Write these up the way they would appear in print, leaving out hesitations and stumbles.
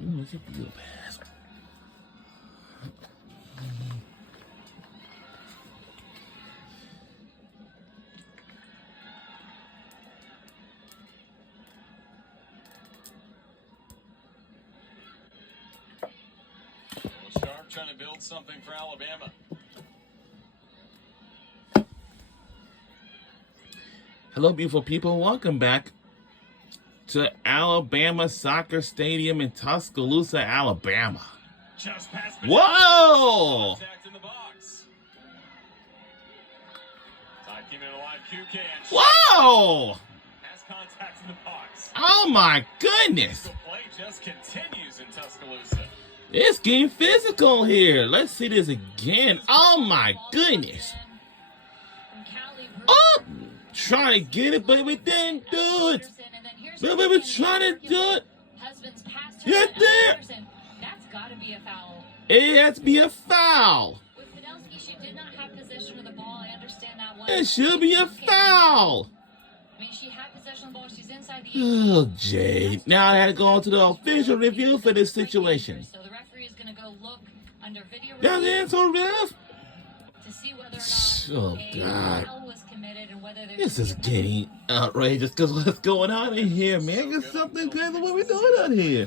Look at the pass. Sharp trying to build something for Alabama. Hello, beautiful people. Welcome back to Alabama Soccer Stadium in Tuscaloosa, Alabama. Just past Whoa! Contact in the box. Side came in a live QK and Whoa! has contact in the box. Oh my goodness! The play just continues in Tuscaloosa. It's getting physical here. Let's see this again. Oh my goodness! Oh, trying to get it, but we didn't do it. But we were trying to do it. You're there. That's got to be a foul. It has to be a foul. With Fidelski, she did not have possession of the ball. I understand that one. It should be a foul. I mean, she had possession of the ball. She's inside the. Oh, Jade. Now I had to go on to the official review for this situation. So the referee is going to go look under video That's review the answer, ref. to see whether or not Oh, God. foul was committed and whether there's This is getting outrageous because what's going on in here, man? There's something crazy what we're doing out here.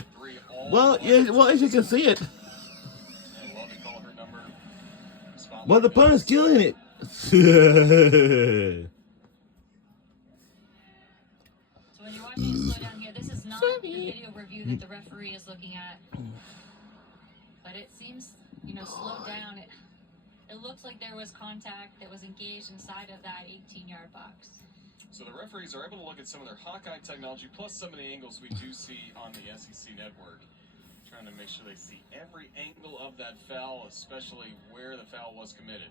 Well, yeah, well, as you can see it. Well, the pun's killing it. So when you're watching it slow down here, this is not the video review that the referee is looking at. But it seems, slowed down. It looks like there was contact that was engaged inside of that 18-yard box. So the referees are able to look at some of their Hawkeye technology, plus some of the angles we do see on the SEC network. Trying to make sure they see every angle of that foul, especially where the foul was committed.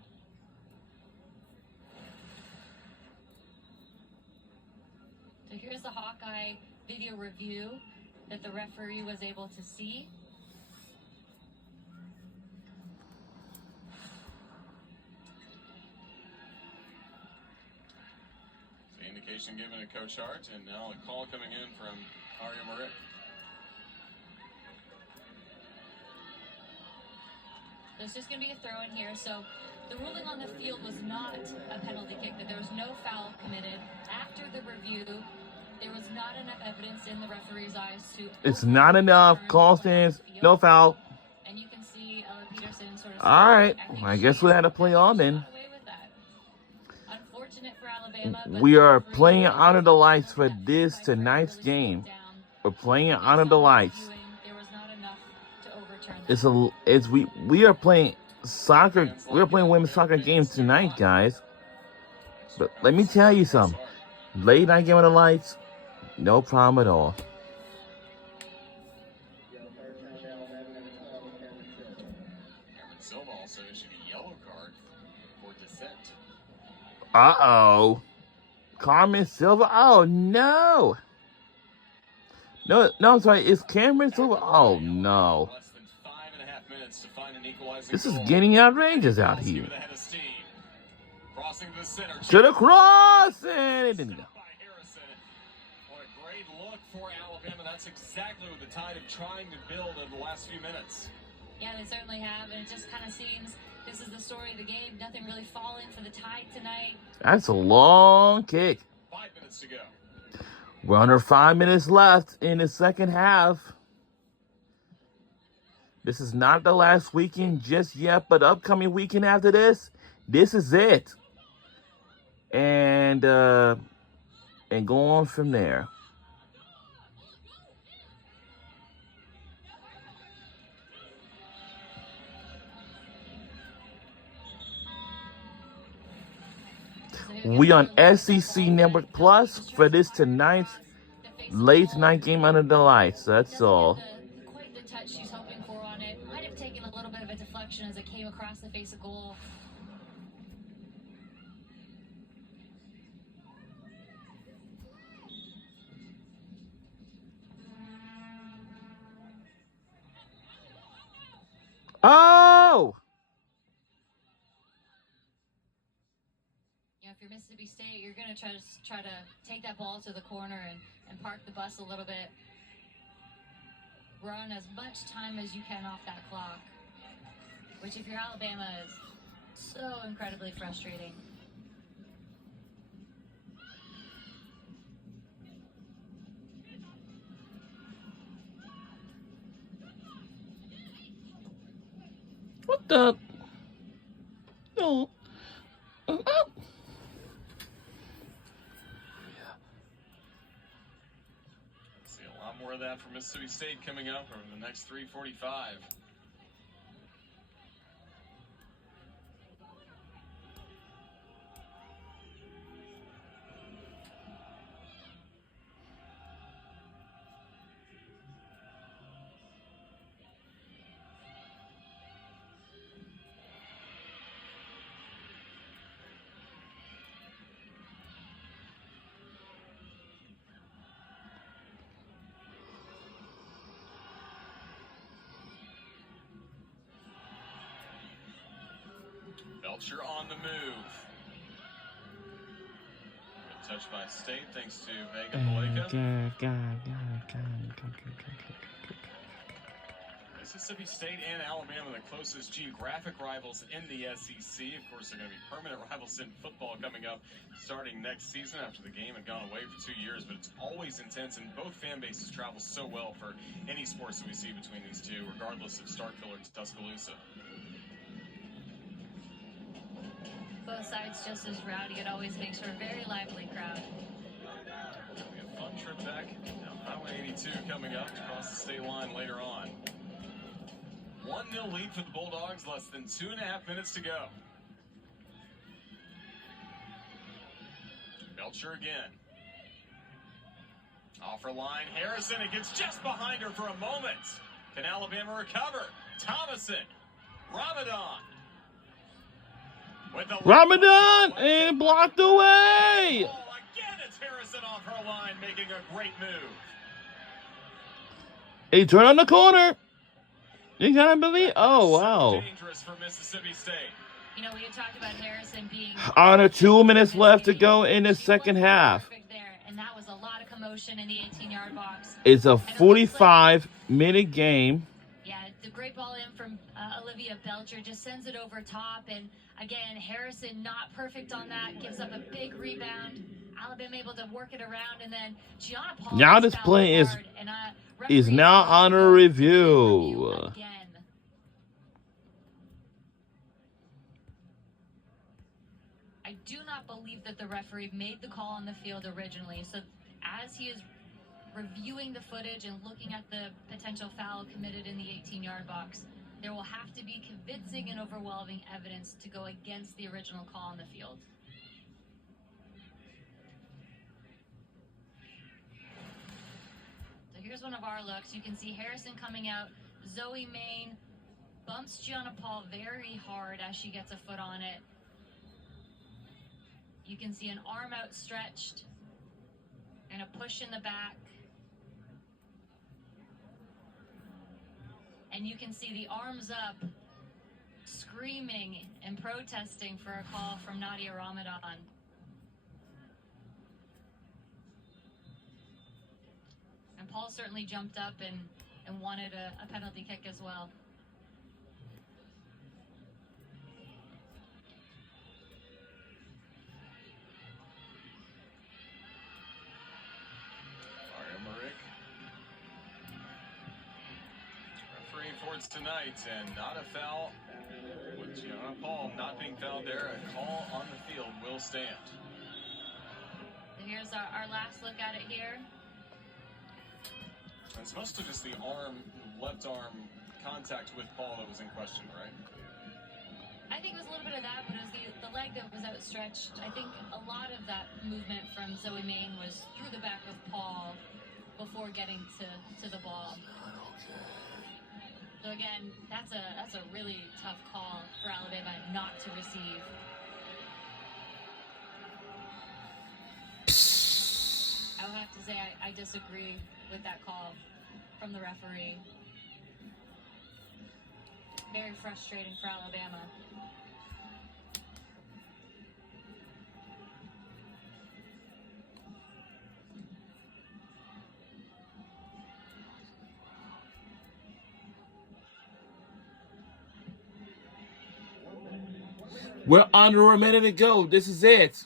So here's the Hawkeye video review that the referee was able to see. The indication given to Coach Hart, and now a call coming in from Aria Marik. There's just going to be a throw in here. So the ruling on the field was not a penalty kick, that there was no foul committed. After the review, there was not enough evidence in the referee's eyes to. It's not enough. Call stands. No foul. And you can see Ella Peterson sort of. All right. I guess we had to play on then. Unfortunate for Alabama. But We are playing under the lights for this tonight's game. We're playing under the lights. There was not enough to overturn that. We are playing soccer. We are playing women's soccer games tonight, guys. But let me tell you something. Late night game under the lights, no problem at all. Cameron Silva also issued a yellow card for dissent. Uh-oh. Carmen Silva. Oh, no. No, I'm sorry. It's Cameron Silva. Oh, no. Less than 5.5 minutes to find an equalizing This is goal. getting outrageous out here. With a head of steam. Crossing to the center. To the cross, and it didn't go. By Harrison. What a great look for Alabama. That's exactly what the Tide are trying to build in the last few minutes. Yeah, they certainly have, and it just kind of seems this is the story of the game. Nothing really falling for the Tide tonight. That's a long kick. 5 minutes to go. We're under 5 minutes left in the second half. This is not the last weekend just yet, but upcoming weekend after this, this is it. And go on from there. We on SEC Network Plus for this tonight's late night game under the lights. That's all. Quite the touch she's hoping for on it. Might have taken a little bit of a deflection as it came across the face of goal. Oh! If you're Mississippi State, you're going to try to take that ball to the corner and park the bus a little bit. run as much time as you can off that clock, which if you're Alabama is so incredibly frustrating. What the? No. See a lot more of that from Mississippi State coming up over the next 3:45. Belcher on the move. Good touch by State thanks to Vega Malika. Mississippi State and Alabama, the closest geographic rivals in the SEC. Of course, they're going to be permanent rivals in football coming up starting next season after the game had gone away for 2 years. But it's always intense, and both fan bases travel so well for any sports that we see between these two, regardless of Starkville or Tuscaloosa. Both sides just as rowdy. It always makes for a very lively crowd. It'll be a fun trip back down Highway 82 coming up to cross the state line later on. 1-0 lead for the Bulldogs, less than 2.5 minutes to go. Belcher again. Offer line, Harrison, it gets just behind her for a moment. Can Alabama recover? Thomason, Ramadan. Ramadan and blocked away. Again, it's Harrison off her line, making a great move. He turned on the corner. You gotta believe. Oh wow! Dangerous for Mississippi State. You know, we had talked about Harrison being Under 2 minutes left to go in the second half. There, and that was a lot of commotion in the 18-yard box. It's a 45-minute game. Yeah, the great ball in from Olivia Belcher just sends it over top, and again, Harrison not perfect on that, gives up a big rebound. Alabama able to work it around, and then Gianna Paul. Now this play is now under review. Again. I do not believe that the referee made the call on the field originally. So as he is reviewing the footage and looking at the potential foul committed in the 18-yard box, there will have to be convincing and overwhelming evidence to go against the original call on the field. So here's one of our looks. You can see Harrison coming out. Zoe Main bumps Gianna Paul very hard as she gets a foot on it. You can see an arm outstretched and a push in the back. And you can see the arms up, screaming and protesting for a call from Nadia Ramadan. And Paul certainly jumped up and wanted a penalty kick as well. Tonight, and not a foul with Gianna Paul not being fouled there. A call on the field will stand. Here's our last look at it here. It's mostly just the left arm contact with Paul that was in question, right? I think it was a little bit of that, but it was the leg that was outstretched. I think a lot of that movement from Zoe Main was through the back of Paul before getting to the ball. So again, that's a really tough call for Alabama not to receive. I would have to say I disagree with that call from the referee. Very frustrating for Alabama. We're under a minute to go. This is it.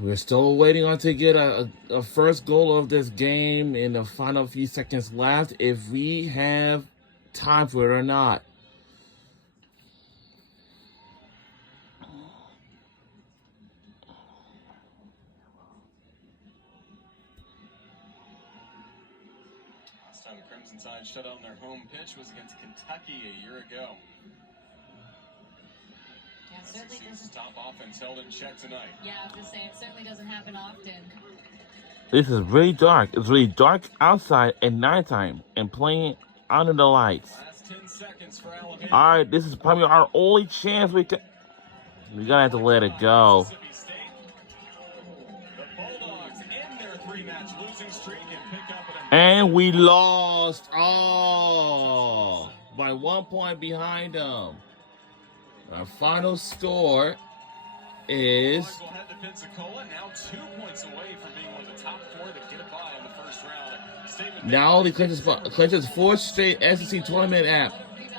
We're still waiting on to get a first goal of this game in the final few seconds left, if we have time for it or not. Last time the Crimson Tide shut down their home pitch was against Kentucky a year ago. Yeah, it certainly doesn't. Top offense held in check tonight. Yeah, I was gonna say it certainly doesn't happen often. This is really dark. It's really dark outside at nighttime and playing under the lights. Last 10 seconds for Alabama. All right, this is probably our only chance we can. We're gonna have to let it go. The Bulldogs end their 3-match losing streak and pick up And we lost. Oh, by 1 point behind them. Our final score is. will head to Pensacola, now 2 points away from being one of the top 4 that get a bye in the first round. Now he clinches 4th straight SEC tournament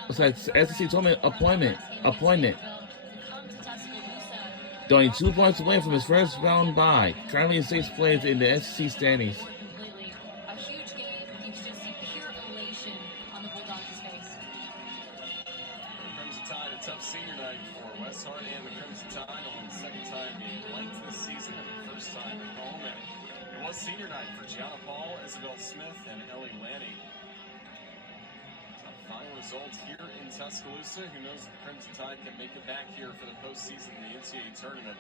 SEC tournament appointment. Only 2 points away from his first round bye. Currently in 6th place in the SEC standings. A huge game. You can just see pure elation on the Bulldogs' face. Crimson Tide, a tough senior night for Wes Hart and the Crimson Tide. Only the second time being blanked this season and the first time at home. And it was senior night for Gianna Paul, Isabel Smith, and Ellie Lanny. Final results here in Tuscaloosa. Who knows if the Crimson Tide can make it back here for the postseason in the NCAA tournament.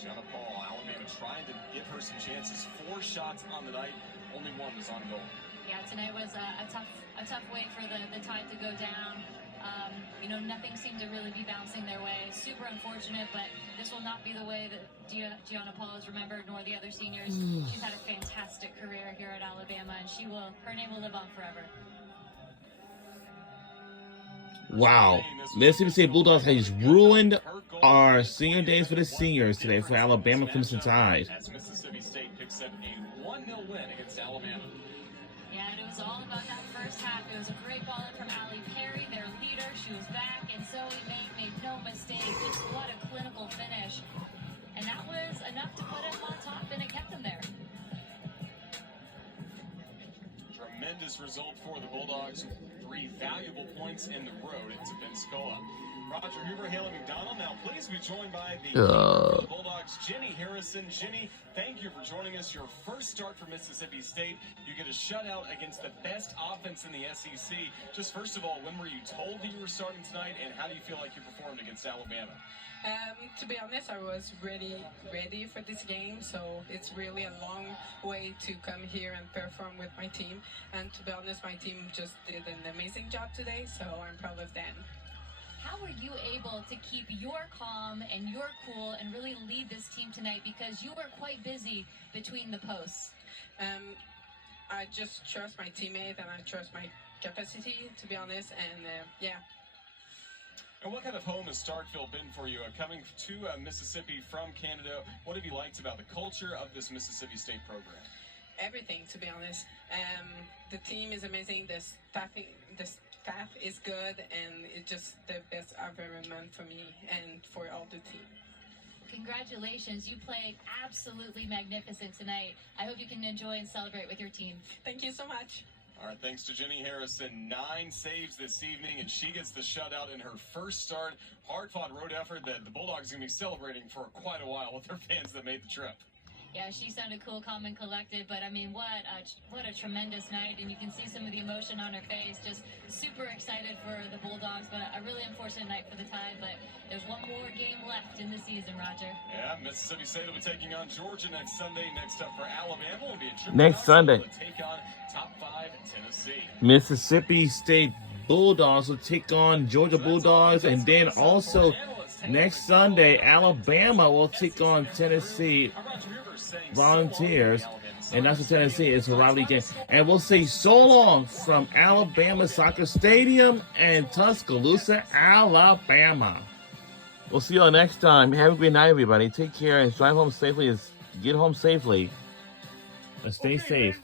Gianna Paul, Alabama trying to give her some chances. 4 shots on the night, only 1 was on goal. Yeah, tonight was a tough way for the Tide to go down. Nothing seemed to really be bouncing their way. Super unfortunate, but this will not be the way that Gianna Paul is remembered, nor the other seniors. She's had a fantastic career here at Alabama, and her name will live on forever. Wow. Mississippi State Bulldogs has ruined our senior days for the seniors today for Alabama Crimson Tide. As Mississippi State picks up a 1-0 win against Alabama. Yeah, and it was all about that first half. It was a great ball in from Allie Perry, their leader. She was back, and Zoe May made no mistake. Just what a clinical finish. And that was enough to put them on top, and it kept them there. Tremendous result for the Bulldogs. 3 valuable points in the road to Pensacola. Roger Hoover, Haley McDonald. Now, please be joined by the Bulldogs, Jenny Harrison. Jenny, thank you for joining us. Your first start for Mississippi State. You get a shutout against the best offense in the SEC. Just first of all, when were you told that you were starting tonight, and how do you feel like you performed against Alabama? To be honest, I was ready for this game, so it's really a long way to come here and perform with my team. And to be honest, my team just did an amazing job today, so I'm proud of them. How were you able to keep your calm and your cool and really lead this team tonight, because you were quite busy between the posts? I just trust my teammate and I trust my capacity, to be honest, and yeah. And what kind of home has Starkville been for you? Coming to Mississippi from Canada, what have you liked about the culture of this Mississippi State program? Everything, to be honest. The team is amazing. The staff is good, and it's just the best environment for me and for all the team. Congratulations. You played absolutely magnificent tonight. I hope you can enjoy and celebrate with your team. Thank you so much. All right, thanks to Jenny Harrison. 9 saves this evening, and she gets the shutout in her first start. Hard-fought road effort that the Bulldogs are going to be celebrating for quite a while with their fans that made the trip. Yeah, she sounded cool, calm, and collected, but I mean, what a tremendous night, and you can see some of the emotion on her face. Just super excited for the Bulldogs, but a really unfortunate night for the Tide. But there's one more game left in the season, Roger. Yeah, Mississippi State will be taking on Georgia next Sunday. Next up for Alabama will be a trip next Sunday to take on top 5 Tennessee. Mississippi State Bulldogs will take on Georgia Bulldogs, and then also next Sunday, Alabama will take on Tennessee Volunteers, and that's what Tennessee is a rivalry game. And we'll say so long from Alabama Soccer Stadium and Tuscaloosa, Alabama. We'll see you all next time. Have a great night, everybody. Take care and drive home safely. Get home safely and stay safe.